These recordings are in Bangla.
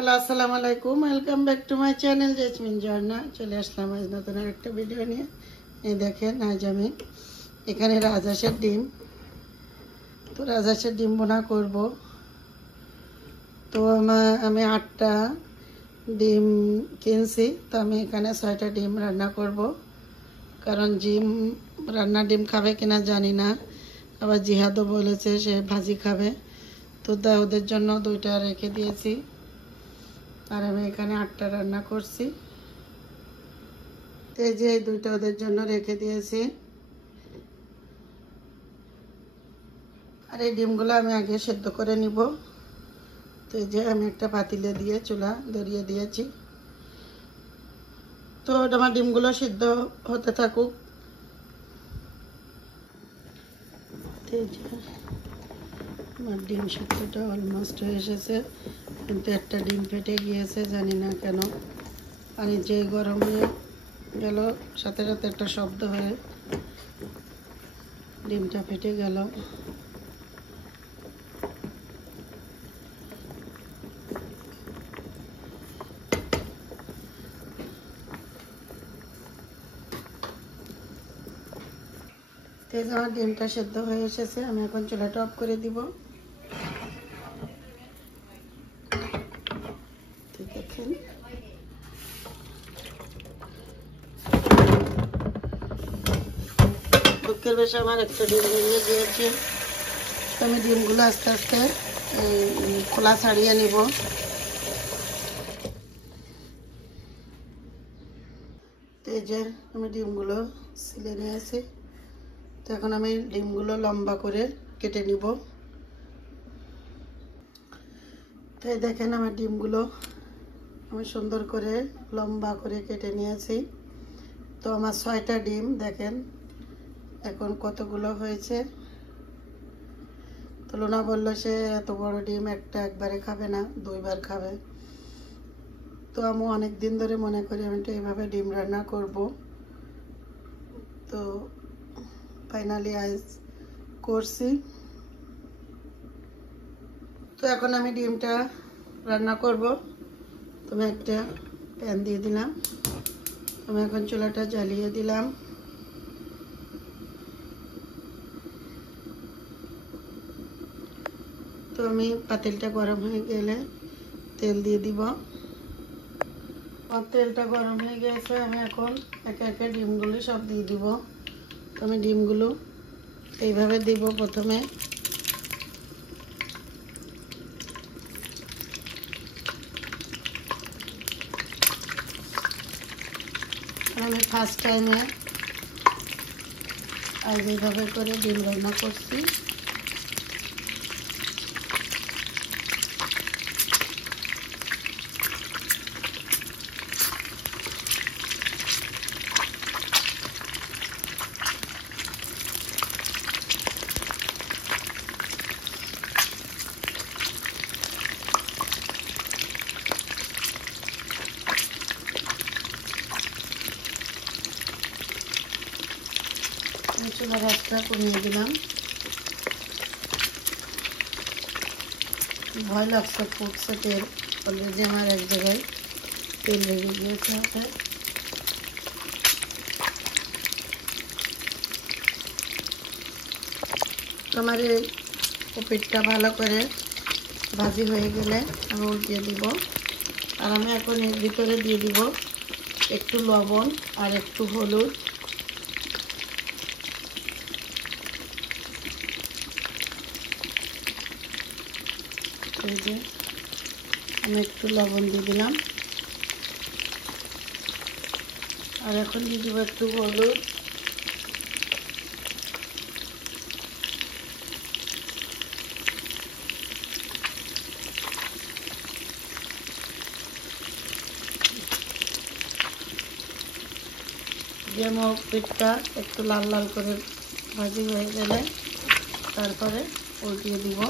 হ্যালো, আসসালামু আলাইকুম। Welcome back to my channel Jasmin Jharna. চলে আসলাম আজ নতুন একটা ভিডিও নিয়ে। এই দেখেন, আজ আমি এখানে রাজহাঁসের ডিম রাজহাঁসের ডিম বোনা করব। তো আমি 8টা ডিম কিনছি। তো আমি এখানে 6টা ডিম রান্না করব, কারণ রান্না ডিম খাবে কিনা জানি না। আবার জিহাদও বলেছে সে ভাজি খাবে, তো ওদের জন্য 2টা রেখে দিয়েছি। আর আমি এখানে 8টা রান্না করছি। এই যে 2টা ওদের জন্য রেখে দিয়েছি। আর এই ডিমগুলো আমি আগে সেদ্ধ করে নিব। তো এই যে আমি একটা পাতিলে দিয়ে চুলা ধরিয়ে দিয়েছি। তো আমার ডিমগুলো সিদ্ধ হতে থাকুক। এই যে আমার ডিম সিদ্ধটা অলমোস্ট হয়ে এসেছে, কিন্তু একটা ডিম ফেটে গিয়েছে, জানি না কেন। পানি যে গরম হয়ে গেল সাথে সাথে একটা শব্দ হয়ে ডিমটা ফেটে গেল। তেজ আমার ডিমটা সেদ্ধ হয়ে এসেছে। আমি এখন চুলাটা অফ করে দিব। দেখেন, দুঃখের বেশি আমার একটা ডিম ভেঙে দিয়েছে। আমি ডিমগুলো আস্তে আস্তে খোলা ছাড়িয়ে নিব। এই যে আমি ডিমগুলো ছিলে নিয়েছি। তো এখন আমি ডিমগুলো লম্বা করে কেটে নিব। তাই দেখেন, আমার ডিমগুলো আমি সুন্দর করে লম্বা করে কেটে নিয়েছি। তো আমার 6টা ডিম দেখেন এখন কতগুলো হয়েছে। তো লোনা বললো সে এত বড় ডিম একবারে খাবে না, 2বার খাবে। তো আমি অনেক দিন ধরে মনে করি আমি তো এইভাবে ডিম রান্না করব। তো ফাইনালি আজ করছি। তো এখন আমি ডিমটা রান্না করব। তুমি একটা প্যান দিয়ে দিলাম। আমি এখন চুলাটা জ্বালিয়ে দিলাম। তো আমি পাতিলটা গরম হয়ে গেলে তেল দিয়ে দিব। আর তেলটা গরম হয়ে গেছে, আমি এখন একে একে ডিমগুলো সব দিয়ে দিব। তো আমি ডিমগুলো এইভাবে দিব। প্রথমে আমি ফার্স্ট টাইমে আজ এইভাবে করে ডিম রান্না করছি। চুলার আঁচটা কমিয়ে দিলাম। ভয় লাগছে, ফুটছে তেল। অলরেডি আমার এক জায়গায় তেল লেগে গিয়েছে হাতে। আমার এই পিঠটা ভালো করে ভাজি হয়ে গেলে আমি উল্টিয়ে দিব। আর আমি এখন এর ভিতরে দিয়ে দিব একটু লবণ আর একটু হলুদ। এই যে আমি একটু লবণ দিয়ে দিলাম। আর এখন দিয়ে দিব একটু হলুদ। যেমন পিঠটা একটু লাল লাল করে ভাজি হয়ে গেলে তারপরে উল্টিয়ে দিব।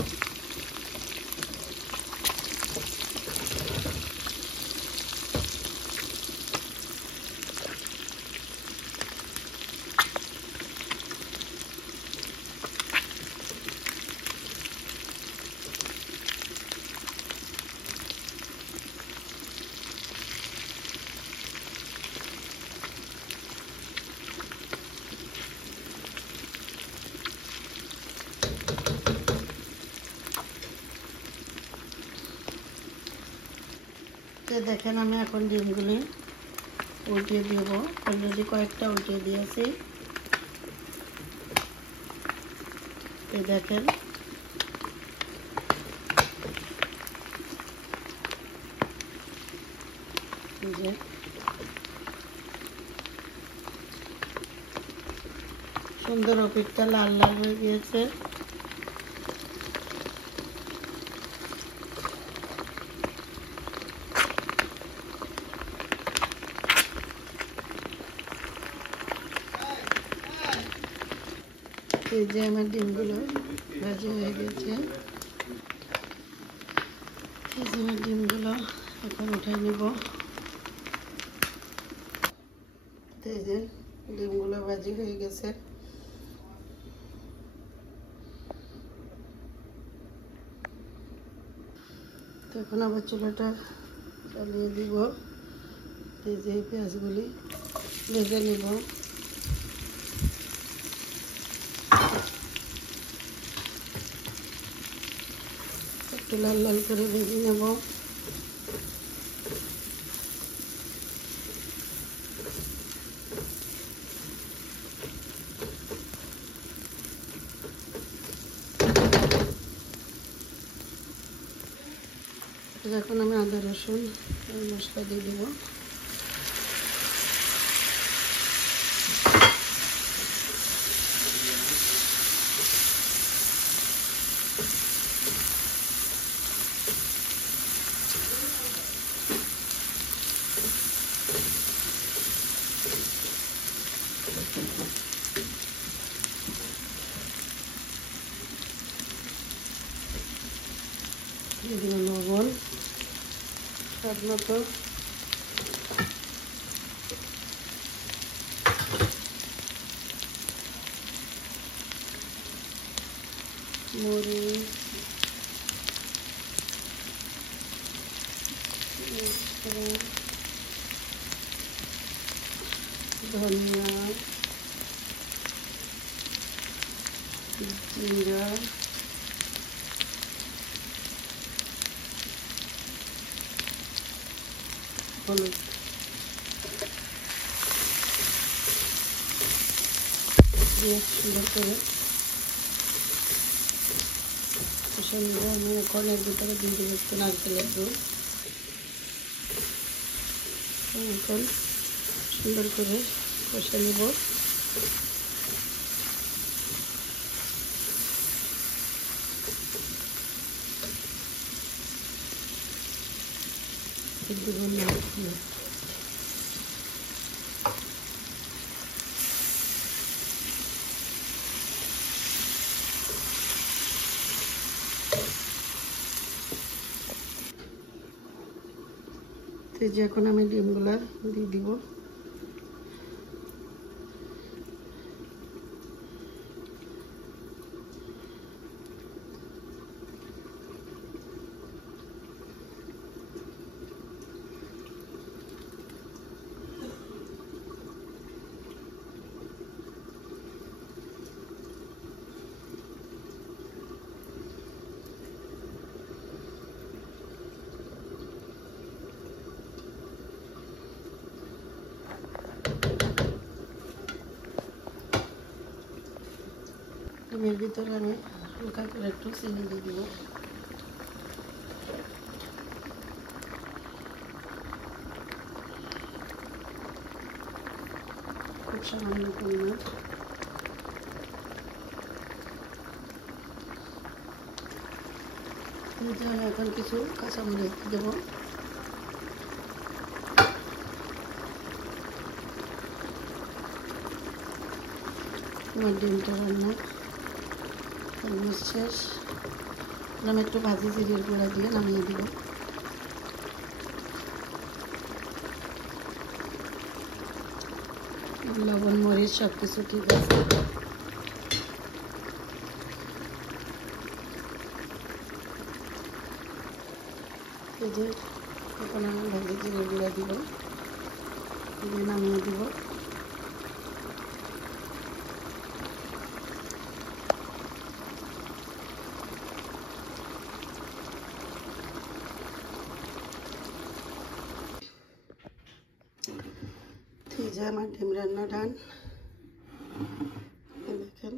যে দেখেন আমি এখন ডিমগুলি উল্টিয়ে দেব। অলরেডি কয়েকটা উল্টিয়ে দিয়েছি। এই দেখেন যে সুন্দর ওপিঠটা লাল লাল হয়ে গিয়েছে। এই যে আমার ডিমগুলো ভাজি হয়ে গেছে। এই যে আমার ডিমগুলো এখন উঠাই নেব। এই যে ডিমগুলো ভাজি হয়ে গেছে। এখন আবার চুলাটা চালিয়ে দিব। এই যে পেঁয়াজগুলি ভেজে নিব। একটু লাল লাল করে ভেজে নেব। এখন আমি আদা রসুন মশলা দিয়ে দেবো। দিয়ে দেবো লবণ স্বাদ মতো। মরিচ, ধনিয়া, জিরা, হলুদ দিয়ে সুন্দর করে কষে নেব। আমি এখন এর ভিতরে দিয়ে দেবো একটু নারকেলের দুধ। এখন সুন্দর করে কষে নেব। দেবো নারকেল। এই যে এখন আমি ডিমগুলা দিয়ে দিব। ডিমের ভিতরে আমি হালকা করে একটু চিনি দিয়ে দিব। খুব সামান্য পরিমাণ। আমি এখন কিছু কাঁচামরিচ দেব। আমার ডিমটা রান্না অলমোস্ট শেষ। আমি একটু ভাজি জিরের গুঁড়া দিয়ে নামিয়ে দিব। লবণ মরিচ সব কিছু ঠিক আছে। এই যে এখন আমি ভাজি জিরের গুঁড়া দিব, দিয়ে নামিয়ে দিব। যে আমার ডিম রান্না ডান, দেখেন।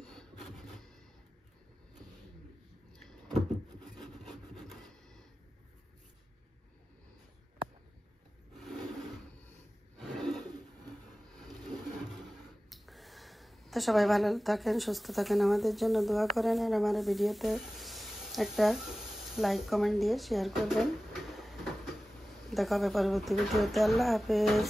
তো সবাই ভালো থাকেন, সুস্থ থাকেন, আমাদের জন্য দোয়া করেন, আর আমার ভিডিওতে একটা লাইক কমেন্ট দিয়ে শেয়ার করবেন। দেখা হবে পরবর্তী ভিডিওতে। আল্লাহ হাফেজ।